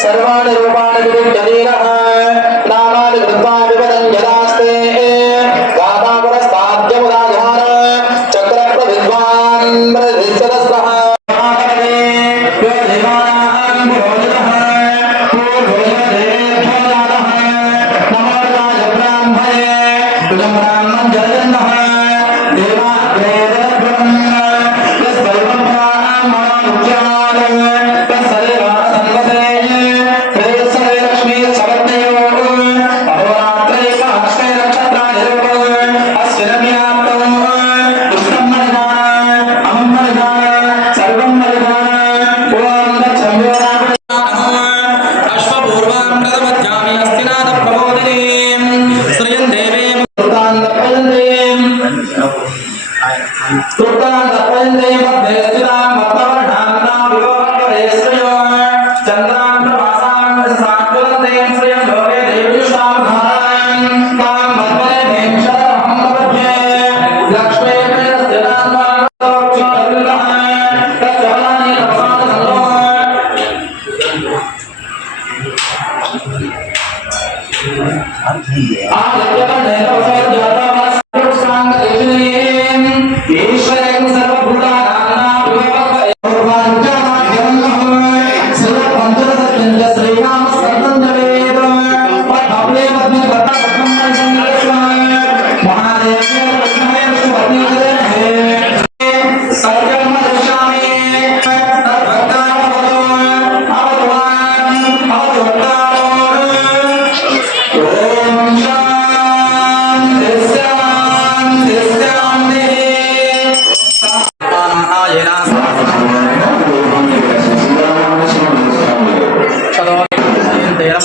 सर्वाणि रूपाणि विविक्तलीलः नामानि कृत्वा विपदञ्जलास्ते गातापुरस्ताद्यमुदाधार चक्रप्रविद्वान् प्रदिशतस्रः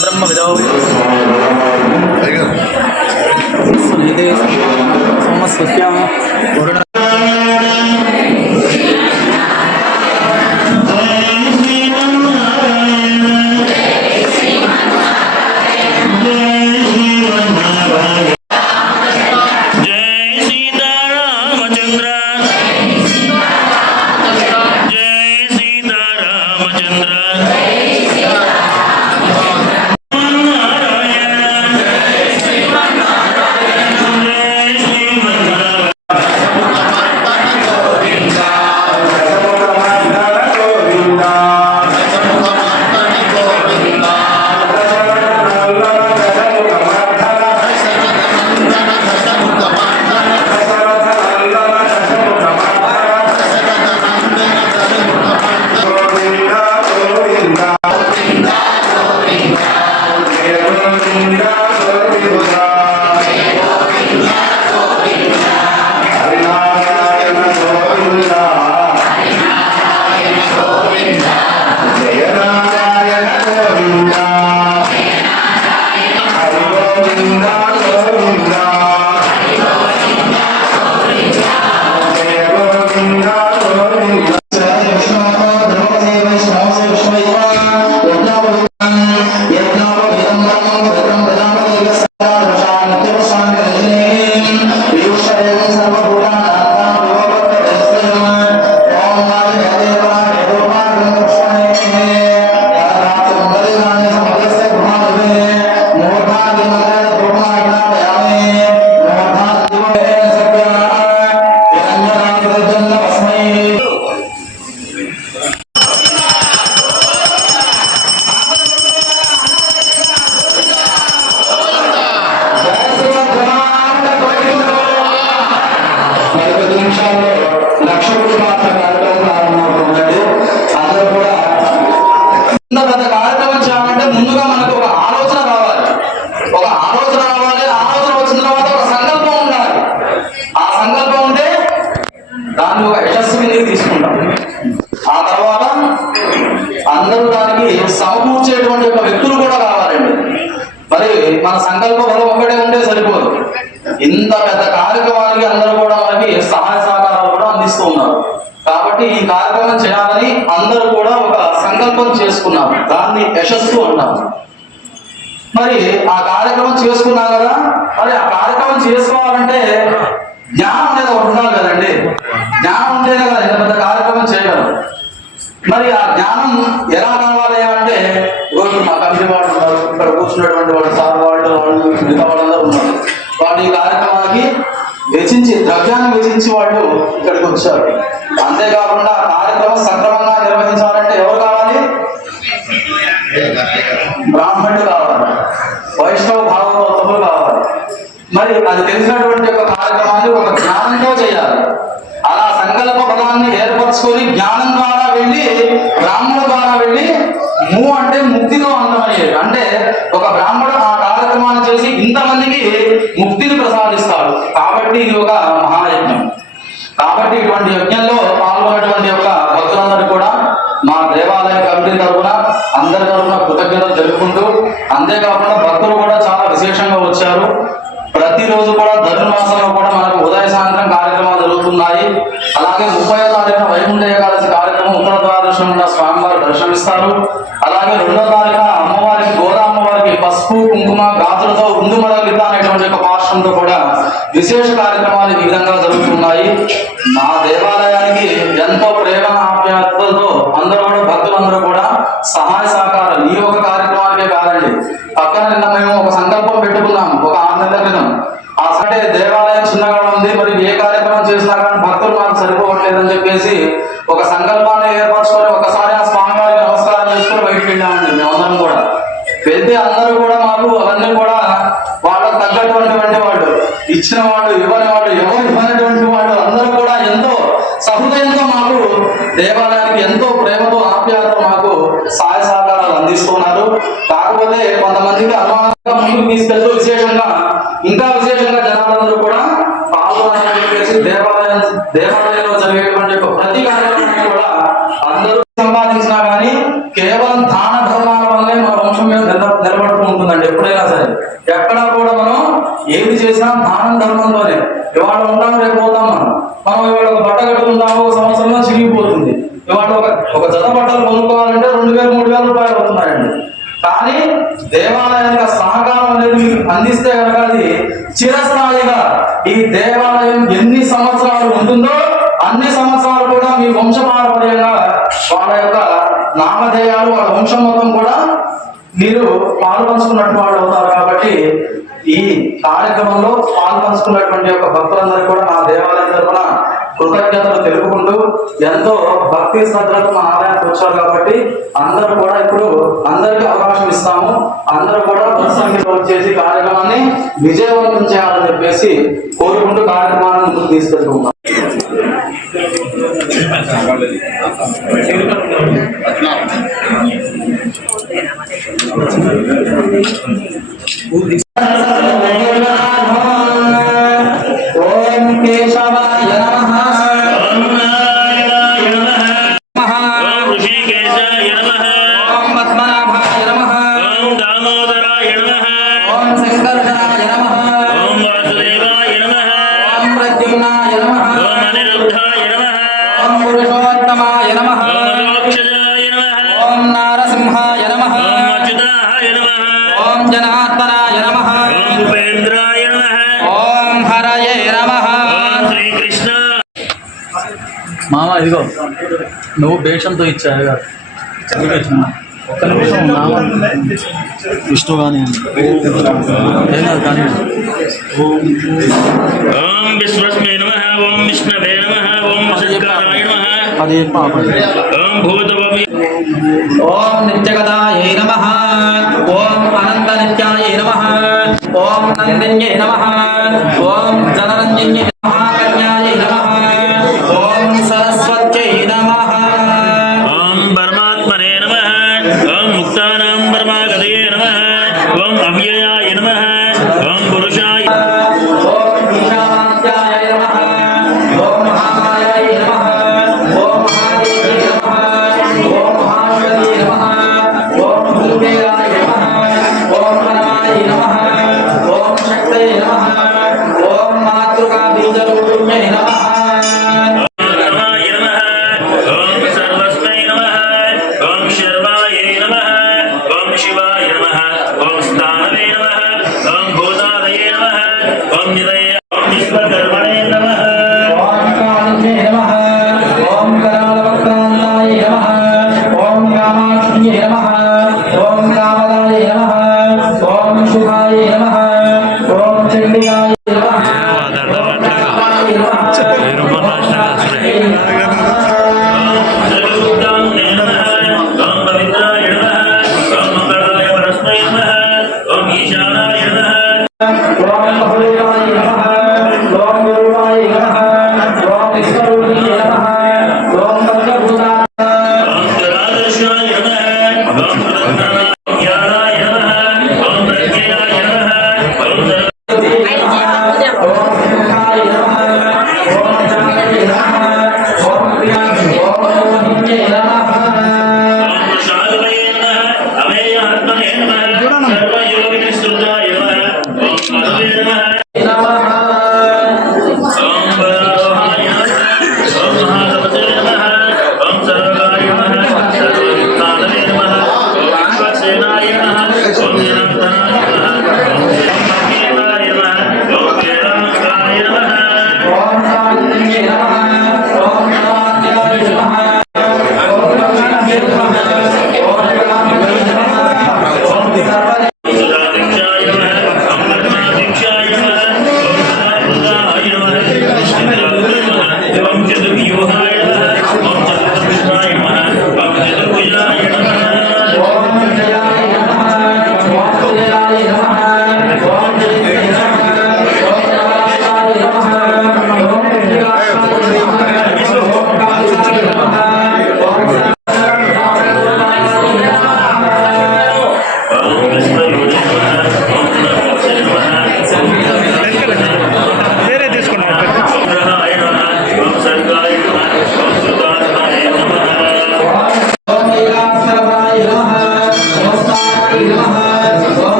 ब्रह्म विदो सोमस्या అందరూ దానికి సమకూర్చేటువంటి ఒక వ్యక్తులు కూడా కావాలండి. మరి మన సంకల్ప బలం ఒకటే ఉంటే సరిపోదు. ఇంత పెద్ద కార్యక్రమానికి అందరూ కూడా మనకి సహాయ సహకారాలు కూడా అందిస్తూ ఉన్నారు. కాబట్టి ఈ కార్యక్రమం చేయాలని అందరూ కూడా ఒక సంకల్పం చేసుకున్నారు. దాన్ని యశస్సు అంటారు. మరి ఆ కార్యక్రమం చేసుకున్నాం కదా, మరి ఆ కార్యక్రమం చేసుకోవాలంటే జ్ఞానం అనేది ఒకటి ఉండాలి కదండి. జ్ఞానం ఉంటేనే కదా ఇంత పెద్ద కార్యక్రమం చేయగలం. మరి ఆ జ్ఞానం ఎలా కావాలి అంటే రోజు మా కమిటీ వాళ్ళు ఉన్నారు, ఇక్కడ కూర్చున్నటువంటి వాళ్ళు సార్ వాళ్ళు మిగతా వాళ్ళందరూ ఉన్నారు. వాళ్ళు ఈ కార్యక్రమానికి ద్రవ్యాన్ని వెచ్చించి వాళ్ళు ఇక్కడికి వచ్చారు. అంతేకాకుండా కార్యక్రమం సక్రమంగా నిర్వహించాలంటే ఎవరు కావాలి? బ్రాహ్మణుడు కావాలి, వైష్ణవ భాగవతములు కావాలి. మరి అది తెలిసినటువంటి ఒక కార్యక్రమాన్ని ఒక జ్ఞానంతో చేయాలి. అలా సంకల్ప బలాన్ని ఏర్పరచుకొని జ్ఞానం ద్వారా వెళ్ళి బ్రాహ్మణ ద్వారా వెళ్ళి అంటే ముక్తితో అంతమయ్యేది. అంటే ఒక బ్రాహ్మణుడు ఆ కార్యక్రమాన్ని చేసి ఇంతమందికి ముక్తిని ప్రసాదిస్తాడు. కాబట్టి ఇది ఒక మహాయజ్ఞం. కాబట్టి ఇటువంటి యజ్ఞంలో పాల్గొన్నటువంటి యొక్క భక్తులందరూ కూడా మా దేవాలయ కమిటీ తరఫున అందరి తరఫున కృతజ్ఞతలు తెలుపుకుంటూ, అంతేకాకుండా భక్తులు కూడా చాలా విశేషంగా వచ్చారు. ప్రతిరోజు కూడా ధనుర్మాసంలో కూడా మనకు ఉదయ సాయంత్రం కార్యక్రమాలు జరుగుతున్నాయి. అలాగే 30వ తారీఖున వైకుంఠ ఏకాదశి కార్యక్రమం ఉత్తర ద్వాదశంలో స్వామివారు దర్శనమిస్తారు. అలాగే 2వ తారీఖున అమ్మవారికి గోదా అమ్మవారికి పసుపు కుంకుమ గాజులతో ఉందుమడలిత అనేటువంటి ఒక పార్శ్వంతో కూడా విశేష కార్యక్రమాలు ఈ విధంగా జరుగుతున్నాయి. మా దేవాలయానికి ఎంతో ప్రేమ ఆప్యాయతలతో అందరూ కూడా భక్తులందరూ కూడా సహాయ సహకారం ఈ ఒక కార్యక్రమానికే కాదండి. పక్కన నిన్న మేము ఒక సంకల్పం పెట్టుకున్నాము ఒక 6 నెలల క్రితం. అసలు దేవాలయం చిన్నగా ఉంది, మరి ఏ కార్యక్రమం చేసినా కానీ భక్తులు మాకు సరిపోవట్లేదని చెప్పేసి ఒక సంకల్పాన్ని ఏర్పరచుకొని ఒకసారి ఆ స్వామివారికి నమస్కారం చేసుకుని బయటకు వెళ్ళామండి. మేమందరం కూడా వెళ్తే అందరూ కూడా మాకు అవన్నీ కూడా వాళ్ళకు తగ్గటువంటి వాళ్ళు, ఇచ్చిన వాళ్ళు ఇవ్వని వాళ్ళు, ఎవరు ఇవ్వనటువంటి వాళ్ళు అందరూ కూడా ఎంతో సహృదయంతో మాకు దేవాలయానికి ఎంతో ప్రేమతో ఆప్యాయత మాకు సహాయ సహకారాలు అందిస్తున్నారు. కాకపోతే కొంతమందికి అనుమానంగా ముందుకు తీసుకెళ్తూ ఇంకా విశేషంగా జనాలందరూ కూడా పాల్గొనాలని చెప్పేసి దేవాలయంలో జరిగేటువంటి ప్రతి కార్యక్రమాన్ని కూడా అందరూ సంపాదించినా కానీ కేవలం దాన ధర్మాల వల్లే మన వంశం మీద నిలబడుతూ ఉంటుందండి. ఎప్పుడైనా సరే ఎక్కడా కూడా మనం ఏమి చేసినా దానం ధర్మంతోనే. ఇవాళ ఉంటాం, రేపు పోతాం. మనం ఇవాళ ఒక బట్ట కట్టుకుంటాము, ఒక సంవత్సరంలో చిరిగిపోతుంది. ఇవాళ ఒక జత బట్టలు కొనుక్కోవాలంటే 2,000-3,000 రూపాయలు అవుతున్నాయండి. కానీ దేవాలయానికి సహకారం అనేది మీకు అందిస్తే కనుక అది చిరస్థాయిగా ఈ దేవాలయం ఎన్ని సంవత్సరాలు ఉంటుందో అన్ని సంవత్సరాలు కూడా మీ వంశపారంపర్యంగా వాళ్ళ యొక్క నామధేయాలు వాళ్ళ వంశం మొత్తం కూడా మీరు పాల్పంచుకున్నట్టు వాళ్ళు అవుతారు. కాబట్టి ఈ కార్యక్రమంలో పాల్పంచుకున్నటువంటి యొక్క భక్తులందరూ కూడా మా దేవాలయం తరఫున కృతజ్ఞతలు తెలుపుకుంటూ ఎంతో భక్తి శ్రద్ధలతో మా ఆలయానికి వచ్చారు. కాబట్టి అందరూ కూడా ఇప్పుడు అందరికీ అవకాశం ఇస్తాము. అందరూ కూడా బస్ సంఖ్యలో వచ్చేసి కార్యక్రమాన్ని విజయవంతం చేయాలని చెప్పేసి కోరుకుంటూ కార్యక్రమాన్ని ముందుకు తీసుకెళ్తున్నాం. ఓం కేశవాయ నమః, ఓం ఋషికేశాయ నమః, ఓం పద్మనాభాయ నమః, ఓం దామోదరాయ నమః, ఓం శంకర్షణాయ నమః, ఓం వాసుదేవాయ నమః, ఓం ప్రద్యుమ్నాయ నమః, ఓం అనిరుద్ధాయ నమః, ఓం పురుషోత్తమాయ నమః, ఓం మోక్షదాయ నమః, ఓం నారసింహాయ నమః, ఓం అచ్యుతాయ నమః, ఓం జనార్దనాయ నమః, ఓం ఉపేంద్రాయ నమః, ఓం హరయే నమః, ఓం శ్రీకృష్ణ. మామ ఇదిగో నువ్వు భేషంతో ఇచ్చావు కదా, ఒక్క నిమిషం విష్ణు కానీ ఏం కాదు కానీ. ఓం విశ్వస్మే నమః, ఓం విష్ణవే నమః, ఓం శంకరాయ నమః, అది ఓం భూతభవి, ఓం నిత్యగదాయై నమః, ఓం అనంత నిత్యాయై నమః, ఓం నందిన్యై నమః, ఓం జనరంజన్యై నమః, కన్యాయై నమః, ఓం సరస్వత్యై నమః, ఓం పరమాత్మనే నమః, ఓం ముక్తానాం పరమాగతయే నమః, ఓం అవ్యయాయ నమః, ఓం పురుషాయ, ఓం ఈశావాస్యాయ నమః, ఓం మహామాయాయ నమః, ఓం మహాదేవ్యై నమః, ఓం మహాశ్వరీ నమః, ఓం భూదేవాయ నమః, ఓం పరమాయ నమః, ఓం శక్తయే నమః, ఓం మాతృకా బీజరూపిణ్యై నమః, ఓం సర్వస్మై నమః, ఓం శర్వాయై నమః, ఓం శివాయ నమః, ఓం స్థానవే నమః, ఓం భూతాదయే నమః, महालक्ष्म्यै नमः ओम कामदाय नमः ओम शुभाय नमः ओम चंडिकाय नमः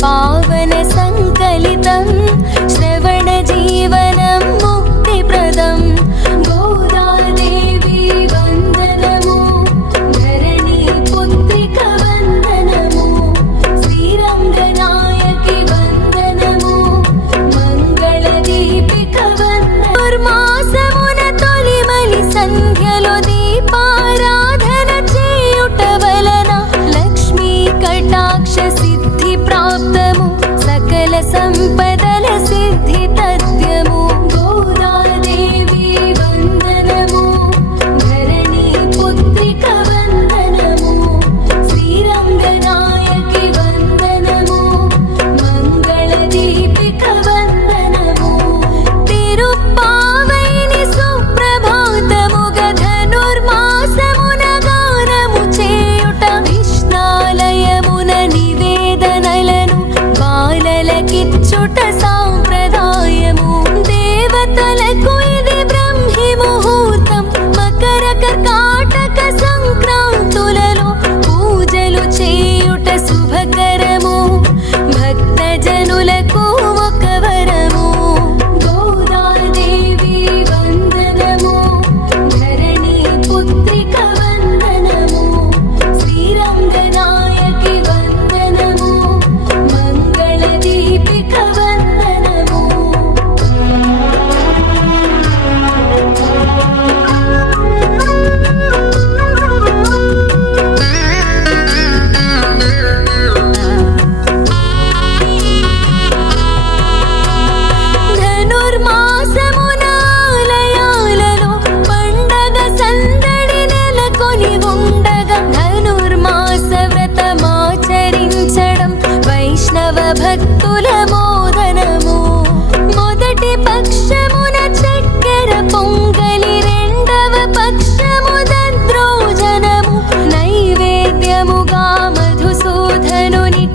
पावन संकलितं श्रवण जीवनं मुक्तिप्रदं गोदादेवी वन्दनमो धरणी पुत्रिक वन्दनमो श्रीरङ्गनायकि वन्दनमो मङ्गलदीपिक वन्दनमासमुन तोलिमलि संध्यलो दीपाराधन చేయుట వలన లక్ష్మీ కటాక్ష సిద్ధి ప్రాప్తము సకల సంపదల సిద్ధి తథ్యము గోదాదేవి వందనము ధరణి పుత్రిక వందనము శ్రీరంగనాయకి వందనము మంగళ దీపిక వందనము తిరుప్పావైని సుప్రభాతముగ ధనుర్మాసమున గానము చేయుట విష్ణాలయమున నివేదనలను బాలలకిచ్చుట సాంప్రదాయము దేవతలకు ఇది బ్రహ్మి ముహూర్తం మకర కర్కాటక సంక్రాంతులలో పూజలు చేయుట శుభకరము భక్తజనులకు ఒక వరము గోదాదేవి వందనము ధరణి పుత్రిక వందనము శ్రీరంగనాయకి వందనము మంగళ దీపిక వందనము ధనుర్మాసమున ఆలయాలలో పండగ సందడి నెలకొని ఉండగా ధనుర్మాస వ్రతమాచరించడం వైష్ణవ భక్తుల మోదనము మొదటి పక్షమున చక్కెర పొంగలి రెండవ పక్షము దద్రోజనము నైవేద్యముగా మధుసూదనుని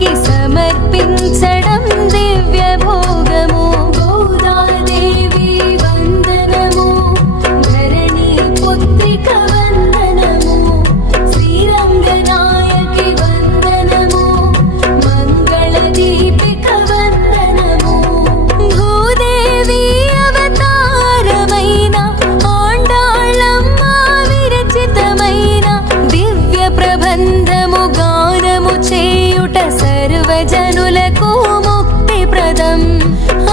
జనులకు ముక్తి ప్రదం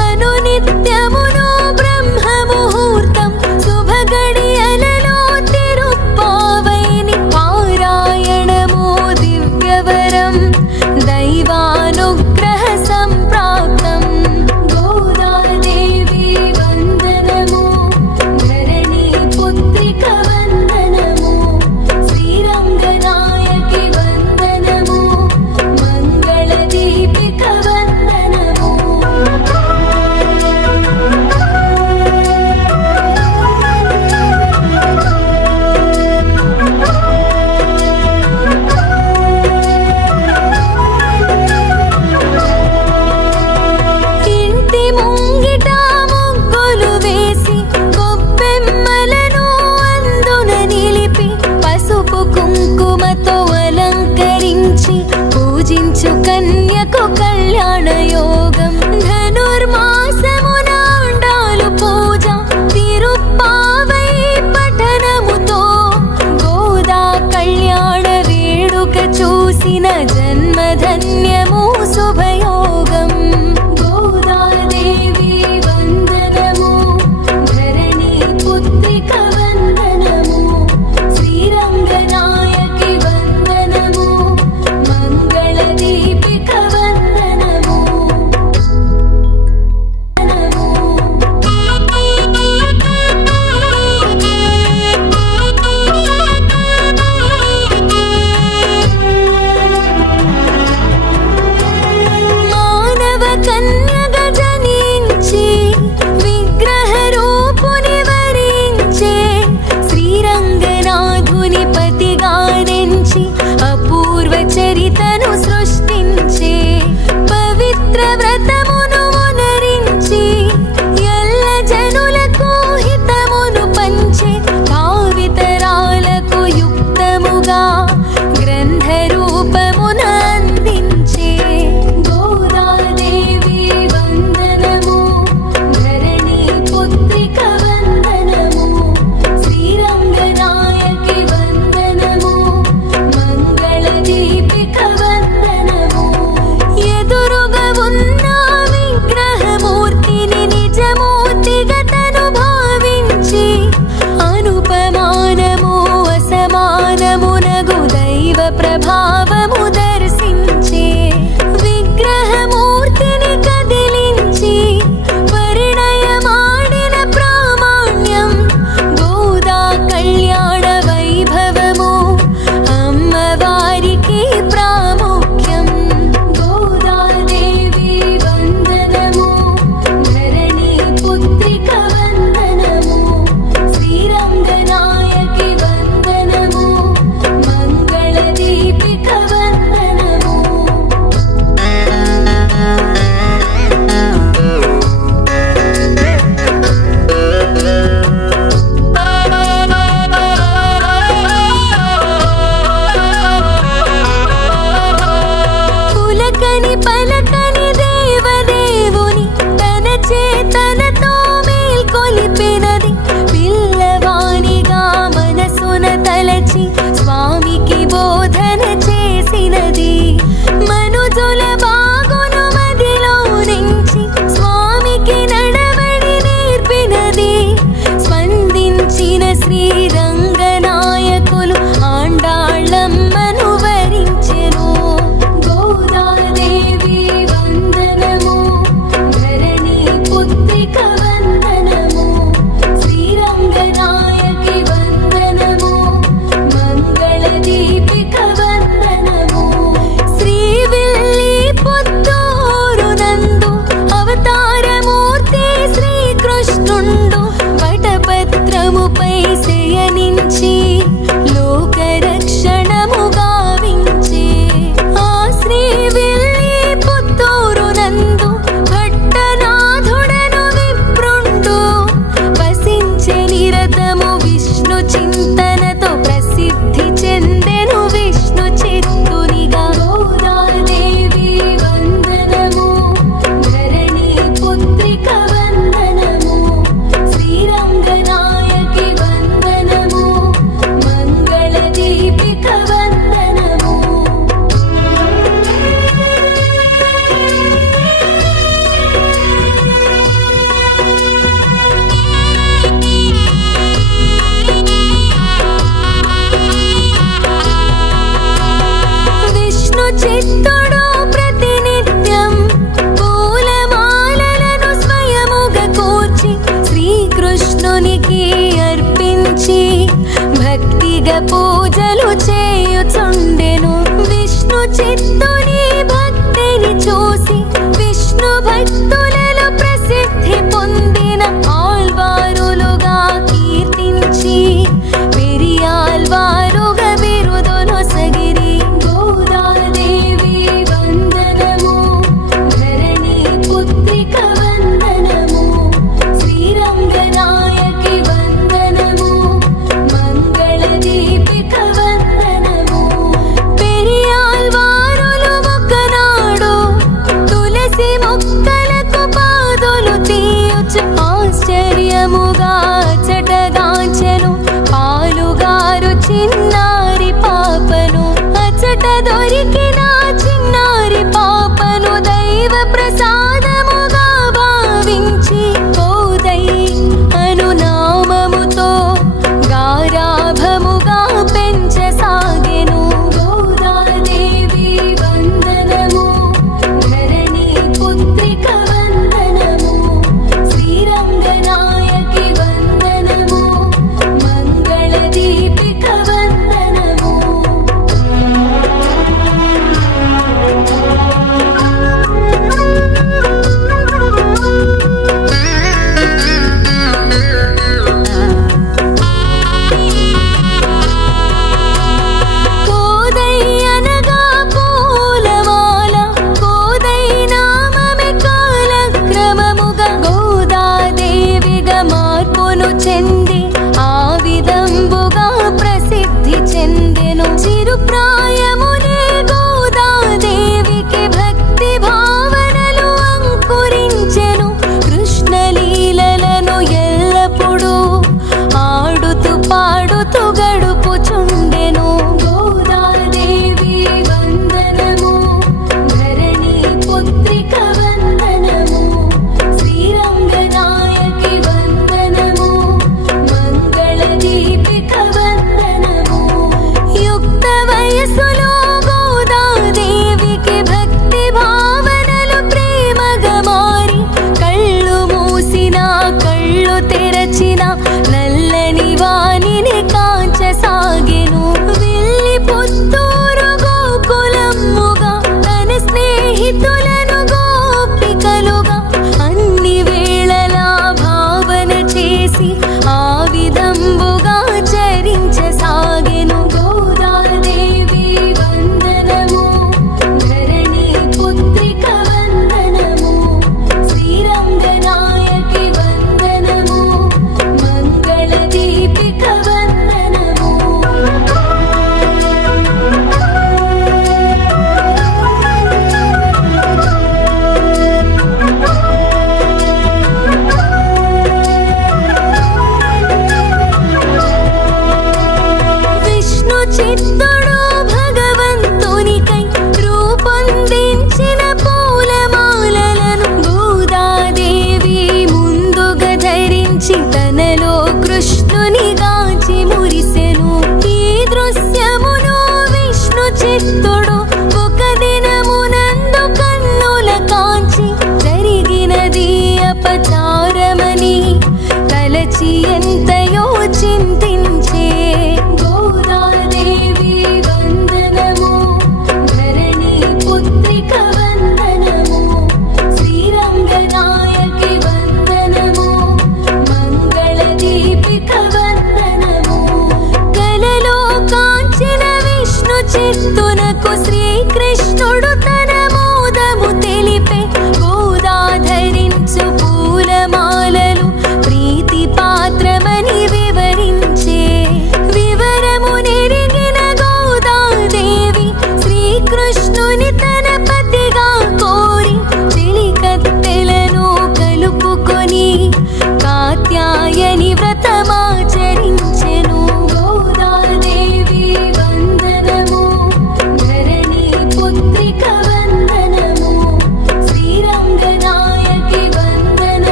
అనునిత్యమును బ్రహ్మ ముహూర్తం శుభ గడియలలో తిరుప్పావైని పారాయణము దివ్యవరం దైవానుగ్రహ సంప్రాప్తం గోదాదేవి వందనము ధరణి పుత్రిక వందనము శ్రీరంగనాయకి వందనము మంగళ దీపిక వందనము ఇంటి ముంగిట ముగ్గులు వేసి గొబ్బెమ్మలను అందున నిలిపి పసుపు కుంకుమతో అలంకరించి పూజించు కన్యకు కళ్యాణ యోగం